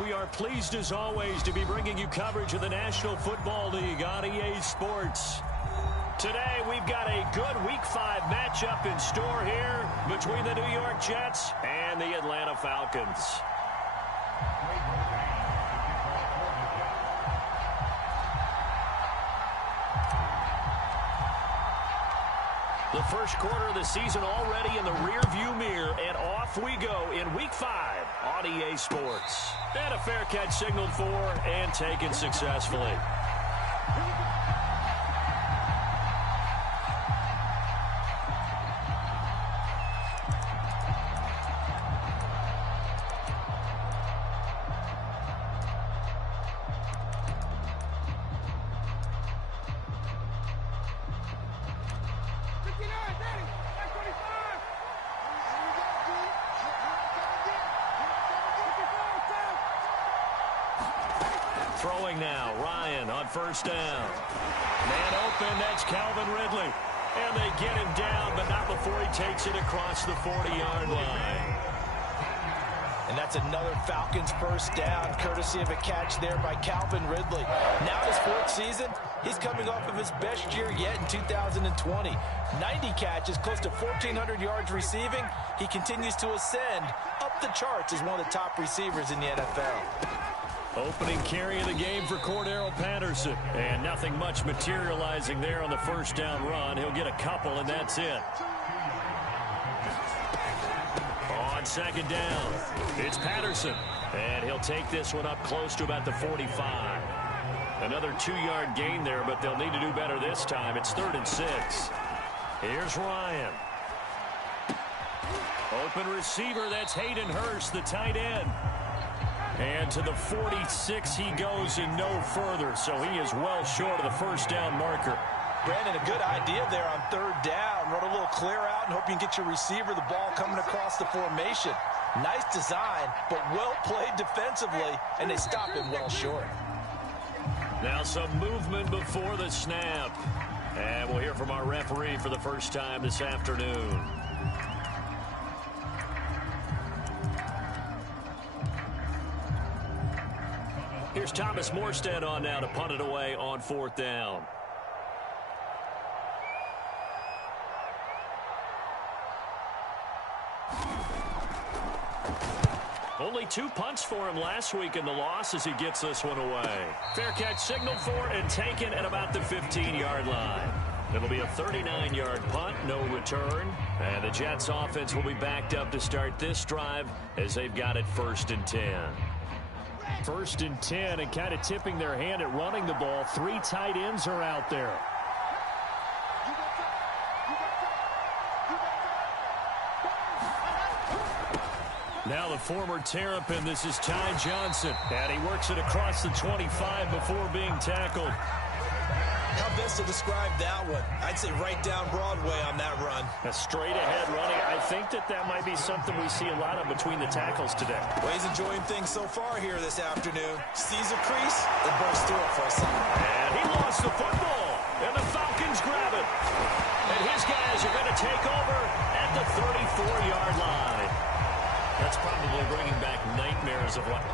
We are pleased as always to be bringing you coverage of the National Football League on EA Sports. Today we've got a good Week 5 matchup in store here between the New York Jets and the Atlanta Falcons. The first quarter of the season already in the rearview mirror, and off we go in Week 5 on EA Sports. And a fair catch signaled for and taken successfully. Throwing now, Ryan on first down. Man open, that's Calvin Ridley. And they get him down, but not before he takes it across the 40-yard line. And that's another Falcons first down, courtesy of a catch there by Calvin Ridley. Now in his fourth season, he's coming off of his best year yet in 2020. 90 catches, close to 1,400 yards receiving. He continues to ascend up the charts as one of the top receivers in the NFL. Opening carry of the game for Cordero Patterson. And nothing much materializing there on the first down run. He'll get a couple, and that's it. On second down, it's Patterson. And he'll take this one up close to about the 45. Another 2-yard gain there, but they'll need to do better this time. It's 3rd and 6. Here's Ryan. Open receiver, that's Hayden Hurst, the tight end. And to the 46 he goes and no further, so he is well short of the first down marker. Brandon, a good idea there on 3rd down. Run a little clear out and hope you can get your receiver the ball coming across the formation. Nice design, but well played defensively, and they stop him well short. Now some movement before the snap. And we'll hear from our referee for the first time this afternoon. Here's Thomas Morstead on now to punt it away on 4th down. Only 2 punts for him last week in the loss as he gets this one away. Fair catch signaled for and taken at about the 15-yard line. It'll be a 39-yard punt, no return. And the Jets offense will be backed up to start this drive as they've got it 1st and 10. 1st and 10, and kind of tipping their hand at running the ball. 3 tight ends are out there. Now the former Terrapin, this is Ty Johnson. And he works it across the 25 before being tackled. How best to describe that one? I'd say right down Broadway on that run. A straight-ahead running. I think that might be something we see a lot of between the tackles today. Well, he's enjoying things so far here this afternoon. Sees a crease and bursts through it for a second. And he lost the football. And the Falcons grab it. And his guys are going to take over at the 34-yard line. That's probably bringing back nightmares of what...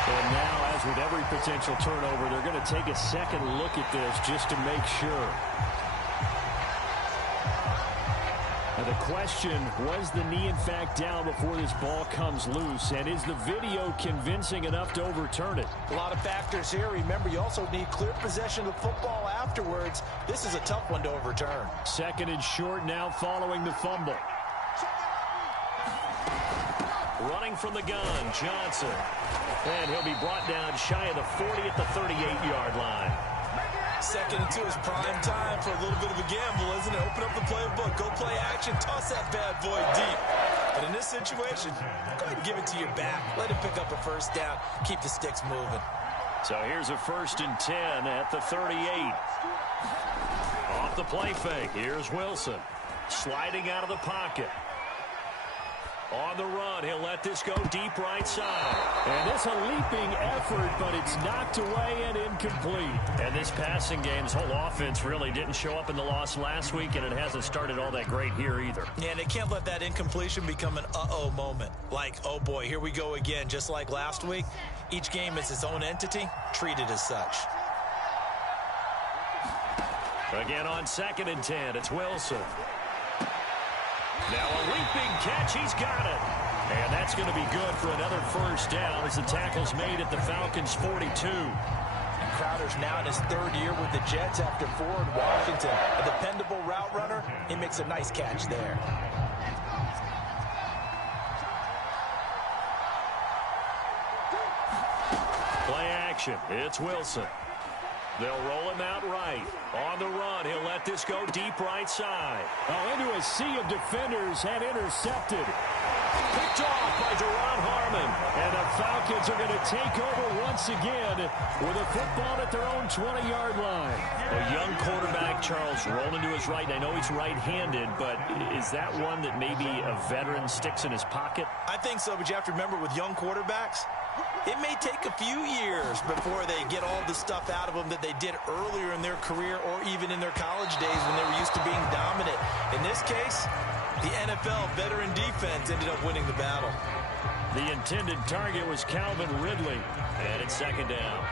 And now, as with every potential turnover, they're going to take a second look at this just to make sure. Now the question, was the knee in fact down before this ball comes loose? And is the video convincing enough to overturn it? A lot of factors here. Remember, you also need clear possession of the football afterwards. This is a tough one to overturn. 2nd and short now following the fumble. Running from the gun, Johnson. And he'll be brought down shy of the 40 at the 38-yard line. 2nd and 2 is prime time for a little bit of a gamble, isn't it? Open up the playbook, go play action, toss that bad boy deep. But in this situation, go ahead and give it to your back. Let him pick up a first down. Keep the sticks moving. So here's a 1st and 10 at the 38. Off the play fake, here's Wilson. Sliding out of the pocket. On the run, he'll let this go deep right side. And it's a leaping effort, but it's knocked away and incomplete. And this passing game's whole offense really didn't show up in the loss last week, and it hasn't started all that great here either. Yeah, and they can't let that incompletion become an uh-oh moment. Like, oh boy, here we go again, just like last week. Each game is its own entity, treated as such. Again on 2nd and 10, it's Wilson. Now a leaping catch, he's got it. And that's going to be good for another first down as the tackle's made at the Falcons' 42. And Crowder's now in his 3rd year with the Jets after 4 in Washington. A dependable route runner, he makes a nice catch there. Play action, it's Wilson. They'll roll him out right. On the run, he'll let this go deep right side. Oh, into a sea of defenders and intercepted. Picked off by Duron Harmon. And the Falcons are going to take over once again with a football at their own 20-yard line. A young quarterback, Charles, rolling to his right. I know he's right-handed, but is that one that maybe a veteran sticks in his pocket? I think so, but you have to remember with young quarterbacks, it may take a few years before they get all the stuff out of them that they did earlier in their career or even in their college days when they were used to being dominant. In this case, the NFL veteran defense ended up winning the battle. The intended target was Calvin Ridley, and it's 2nd down.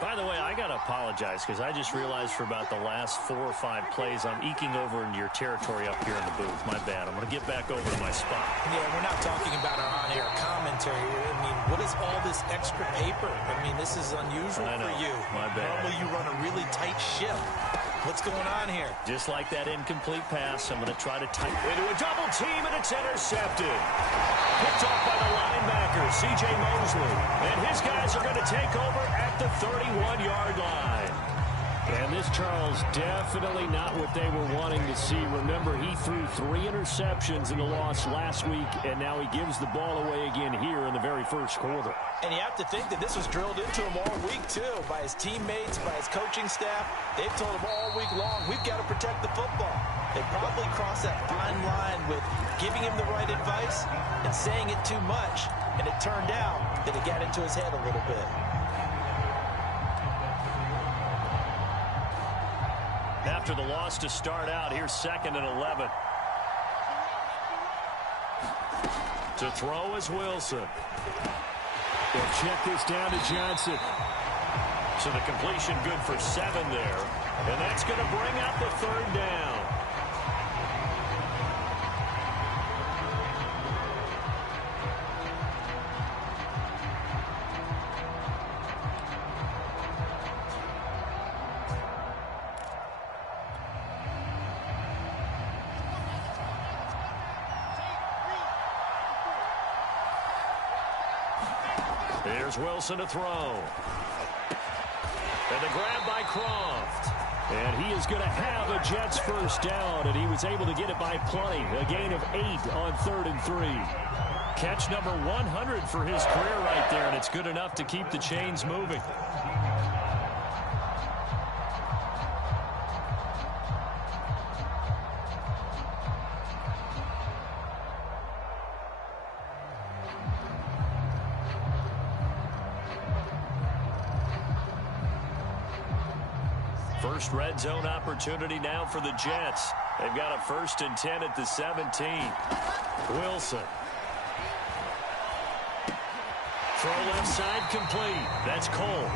By the way, I got to apologize because I just realized for about the last 4 or 5 plays, I'm eking over into your territory up here in the booth. My bad. I'm going to get back over to my spot. Yeah, we're not talking about our on-air commentary. I mean, what is all this extra paper? I mean, this is unusual for you. My bad. Normally you run a really tight ship. What's going on here? Just like that incomplete pass, I'm going to try to tighten into a double team, and it's intercepted. Picked off by the linebacker, C.J. Mosley. And his guys are going to take over at the 31-yard line. And this, Charles, definitely not what they were wanting to see. Remember, he threw 3 interceptions in the loss last week, and now he gives the ball away again here in the very first quarter. And you have to think that this was drilled into him all week, too, by his teammates, by his coaching staff. They've told him all week long, we've got to protect the football. They probably crossed that fine line with giving him the right advice and saying it too much. And it turned out that it got into his head a little bit. After the loss to start out, here's 2nd and 11. To throw is Wilson. They'll check this down to Johnson. So the completion good for 7 there. And that's going to bring up the 3rd down. Here's Wilson to throw. And the grab by Croft. And he is going to have a Jets first down, and he was able to get it by plenty. A gain of 8 on 3rd and 3. Catch number 100 for his career right there, and it's good enough to keep the chains moving. First red zone opportunity now for the Jets. They've got a 1st and 10 at the 17. Wilson. Throw left side complete. That's Cole.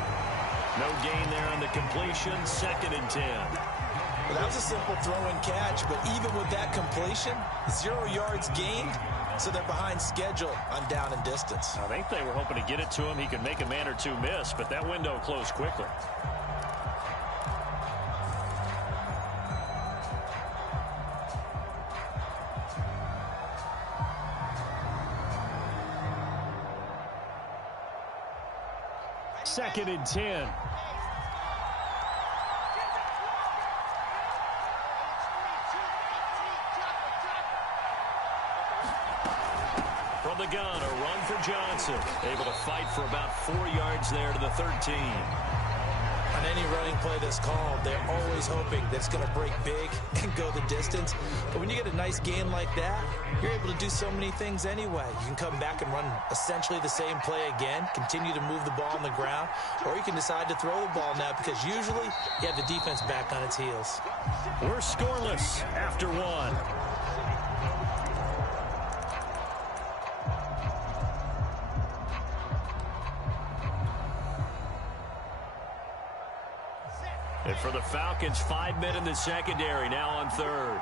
No gain there on the completion. 2nd and 10. Well, that was a simple throw and catch, but even with that completion, 0 yards gained, so they're behind schedule on down and distance. I think they were hoping to get it to him. He could make a man or two miss, but that window closed quickly. Second and 10. From the gun, a run for Johnson. Able to fight for about 4 yards there to the 13. On any running play that's called, they're always hoping that it's going to break big and go the distance. But when you get a nice gain like that, you're able to do so many things anyway. You can come back and run essentially the same play again, continue to move the ball on the ground, or you can decide to throw the ball now because usually you have the defense back on its heels. We're scoreless after one. And for the Falcons, 5 men in the secondary, now on third.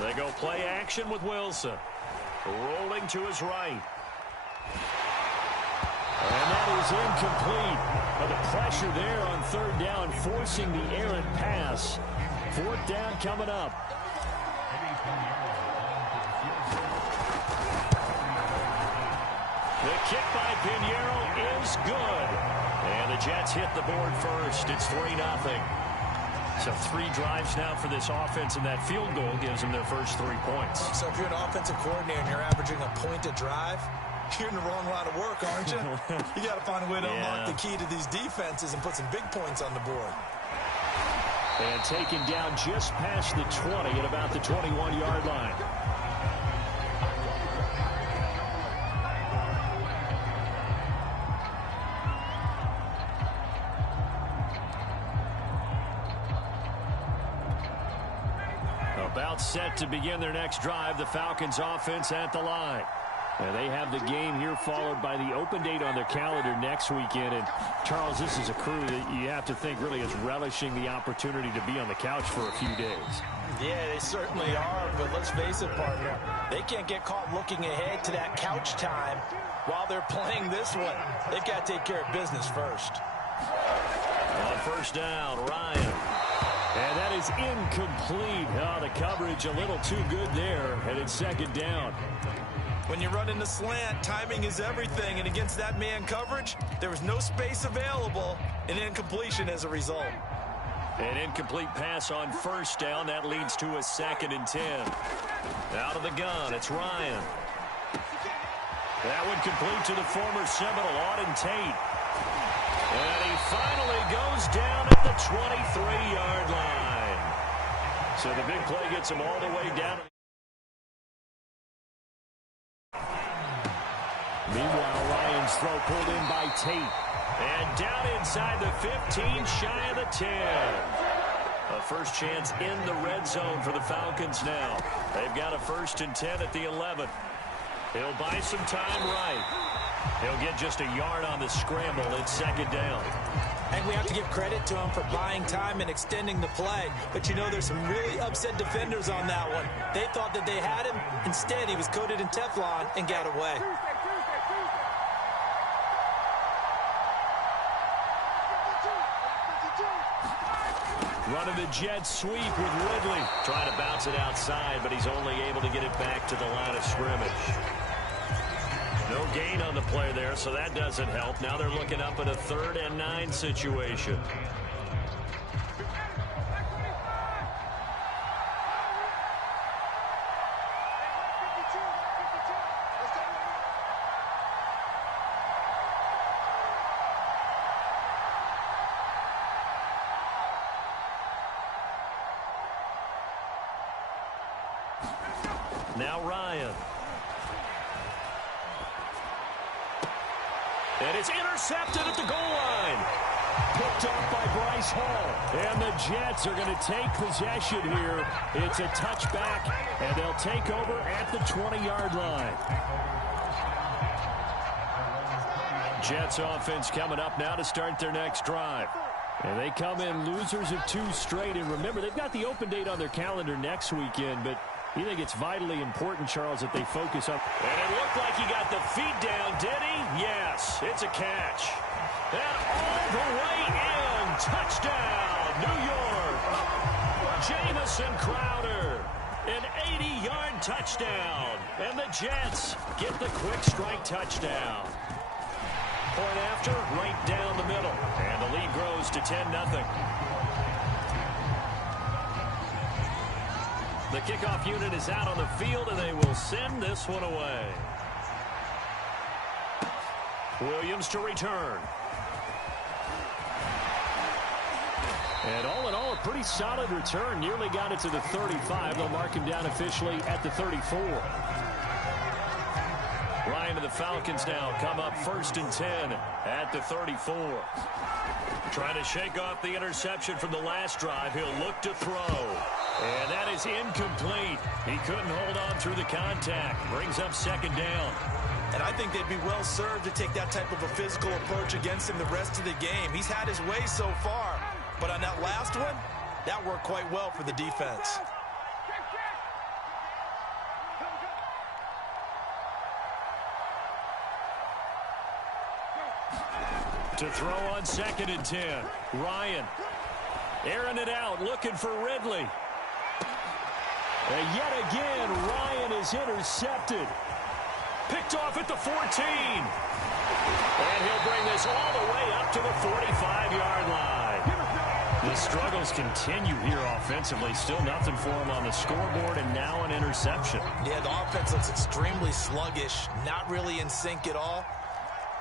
They go play action with Wilson. Rolling to his right. And that is incomplete. But the pressure there on third down, forcing the errant pass. Fourth down coming up. The kick by Pinheiro is good. And the Jets hit the board first. It's 3-0. So 3 drives now for this offense, and that field goal gives them their first 3 points. So if you're an offensive coordinator and you're averaging a point a drive, you're in the wrong line of work, aren't you? You got to find a way to unlock the key to these defenses and put some big points on the board. And taken down just past the 20 at about the 21-yard line. About set to begin their next drive, the Falcons offense at the line. And they have the game here followed by the open date on their calendar next weekend. And, Charles, this is a crew that you have to think really is relishing the opportunity to be on the couch for a few days. Yeah, they certainly are, but let's face it, partner. They can't get caught looking ahead to that couch time while they're playing this one. They've got to take care of business first. On first down, Ryan. And that is incomplete. Oh, the coverage a little too good there, and it's second down. When you run in the slant, timing is everything, and against that man coverage, there was no space available, and incompletion as a result. An incomplete pass on first down. That leads to a 2nd and 10. Out of the gun, it's Ryan. That one complete to the former Seminole, Auden Tate. And he finally goes down at the 23-yard line. So the big play gets him all the way down. Meanwhile, Ryan's throw pulled in by Tate. And down inside the 15, shy of the 10. A first chance in the red zone for the Falcons now. They've got a 1st and 10 at the 11. He'll buy some time right. He'll get just a yard on the scramble. It's 2nd down. And we have to give credit to him for buying time and extending the play. But you know, there's some really upset defenders on that one. They thought that they had him. Instead, he was coated in Teflon and got away. Running the jet sweep with Ridley. Trying to bounce it outside, but he's only able to get it back to the line of scrimmage. No gain on the play there, so that doesn't help. Now they're looking up at a 3rd and 9 situation. Now Ryan. And it's intercepted at the goal line. Picked off by Bryce Hall. And the Jets are going to take possession here. It's a touchback, and they'll take over at the 20-yard line. Jets offense coming up now to start their next drive. And they come in losers of 2 straight. And remember, they've got the open date on their calendar next weekend, but you think it's vitally important, Charles, that they focus up. And it looked like he got the feet down, did he? Yes, it's a catch. And all the way in. Touchdown, New York. Jamison Crowder. An 80-yard touchdown. And the Jets get the quick strike touchdown. Point after, right down the middle. And the lead grows to 10-0. The kickoff unit is out on the field, and they will send this one away. Williams to return. And all in all, a pretty solid return. Nearly got it to the 35. They'll mark him down officially at the 34. Ryan and the Falcons now come up 1st and 10 at the 34. Trying to shake off the interception from the last drive. He'll look to throw. And that is incomplete. He couldn't hold on through the contact. Brings up 2nd down. And I think they'd be well served to take that type of a physical approach against him the rest of the game. He's had his way so far. But on that last one, that worked quite well for the defense. To throw on 2nd and 10. Ryan airing it out, looking for Ridley. And yet again, Ryan is intercepted. Picked off at the 14. And he'll bring this all the way up to the 45-yard line. The struggles continue here offensively. Still nothing for him on the scoreboard, and now an interception. Yeah, the offense looks extremely sluggish, not really in sync at all.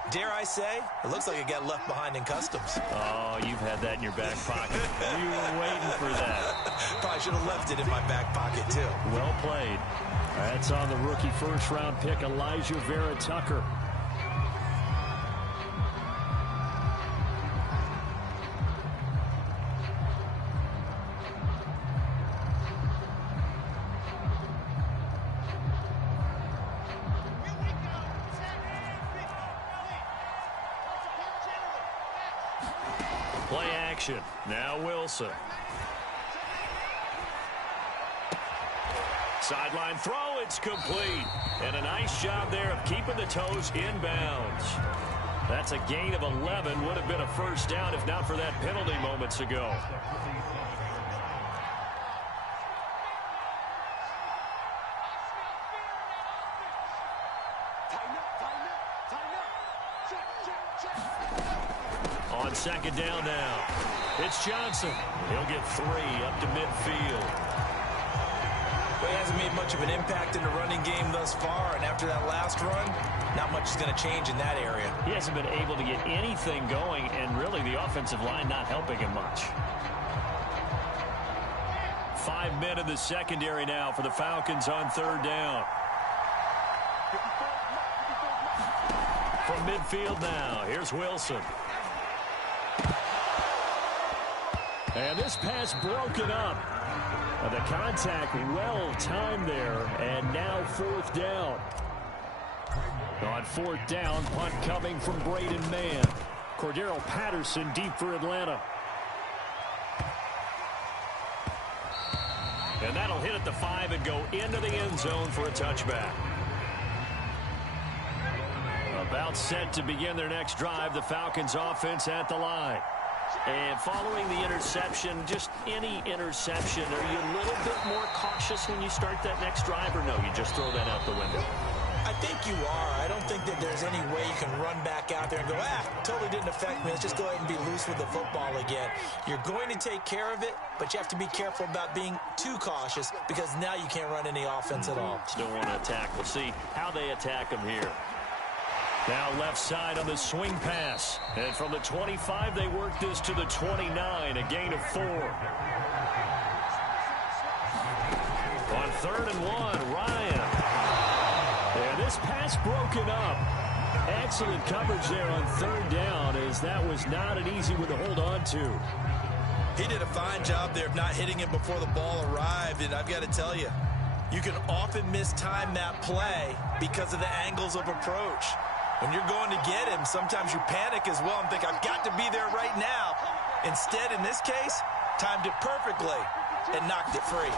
Dare I say, it looks like it got left behind in customs. Oh, you've had that in your back pocket. You were waiting for that. Probably should have left it in my back pocket, too. Well played. That's on the rookie first-round pick, Elijah Vera Tucker. Play action. Now Wilson. Sideline throw, it's complete. And a nice job there of keeping the toes inbounds. That's a gain of 11. Would have been a first down if not for that penalty moments ago. On 2nd down now. It's Johnson. He'll get 3 up to midfield. Well, he hasn't made much of an impact in the running game thus far, and after that last run, not much is going to change in that area. He hasn't been able to get anything going, and really the offensive line not helping him much. 5 men in the secondary now for the Falcons on 3rd down. From midfield now, here's Wilson. And this pass broken up. The contact well timed there, and now 4th down. On 4th down, punt coming from Braden Mann. Cordero Patterson deep for Atlanta. And that'll hit at the 5 and go into the end zone for a touchback. About set to begin their next drive, the Falcons offense at the line. And following the interception, just any interception, are you a little bit more cautious when you start that next drive, or no, you just throw that out the window? I think you are. I don't think that there's any way you can run back out there and go, totally didn't affect me. Let's just go ahead and be loose with the football again. You're going to take care of it, but you have to be careful about being too cautious because now you can't run any offense at all. Still want to attack. We'll see how they attack them here. Now left side on the swing pass. And from the 25, they work this to the 29, a gain of 4. On 3rd and 1, Ryan. And this pass broken up. Excellent coverage there on 3rd down, as that was not an easy one to hold on to. He did a fine job there of not hitting him before the ball arrived, and I've got to tell you, you can often mistime that play because of the angles of approach. When you're going to get him, sometimes you panic as well and think, I've got to be there right now. Instead, in this case, timed it perfectly and knocked it free.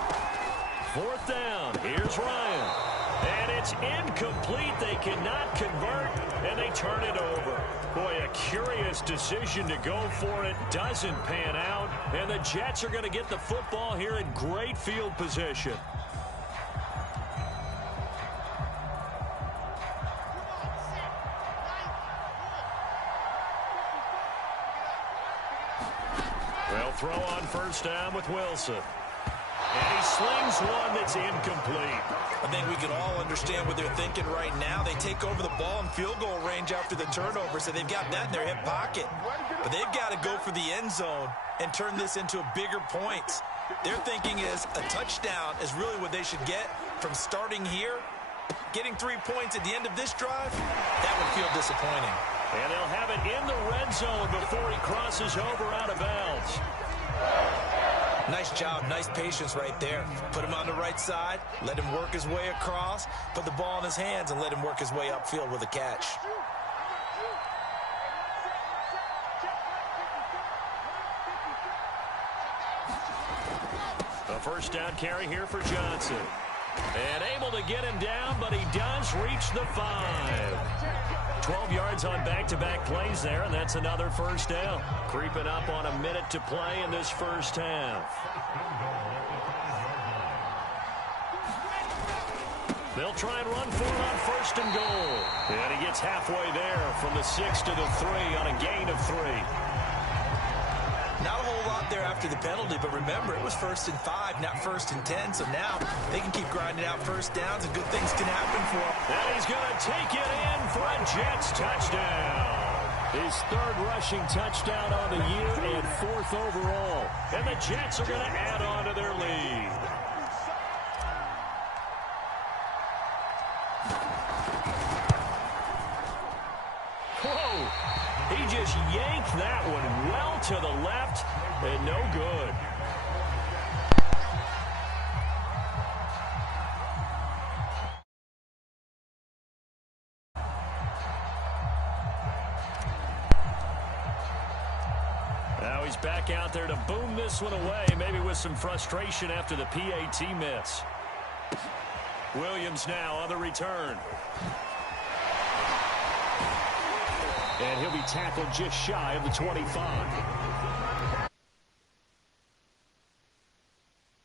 4th down. Here's Ryan. And it's incomplete. They cannot convert, and they turn it over. Boy, a curious decision to go for it. Doesn't pan out, and the Jets are going to get the football here in great field position. They'll throw on 1st down with Wilson. And he slings one that's incomplete. I think we can all understand what they're thinking right now. They take over the ball in field goal range after the turnover, so they've got that in their hip pocket. But they've got to go for the end zone and turn this into a bigger points. Their thinking is a touchdown is really what they should get from starting here. Getting 3 points at the end of this drive, that would feel disappointing. And they'll have it in the red zone before he crosses over out of bounds. Nice job, nice patience right there. Put him on the right side, let him work his way across, put the ball in his hands, and let him work his way upfield with a catch. A first down carry here for Johnson. And able to get him down, but he does reach the 5. 12 yards on back-to-back plays there, and that's another first down. Creeping up on a minute to play in this first half. They'll try and run for it on first and goal. And he gets halfway there from the 6 to the 3 on a gain of 3. Not a whole lot there after the penalty, but remember, it was 1st and 5, not 1st and 10, so now they can keep grinding out first downs and good things can happen for them. And he's going to take it in for a Jets touchdown. His 3rd rushing touchdown on the year and 4th overall. And the Jets are going to add on to their lead. Whoa! He just yanked that one well to the left and no good. Now he's back out there to boom this one away, maybe with some frustration after the PAT miss. Williams now on the return. And he'll be tackled just shy of the 25.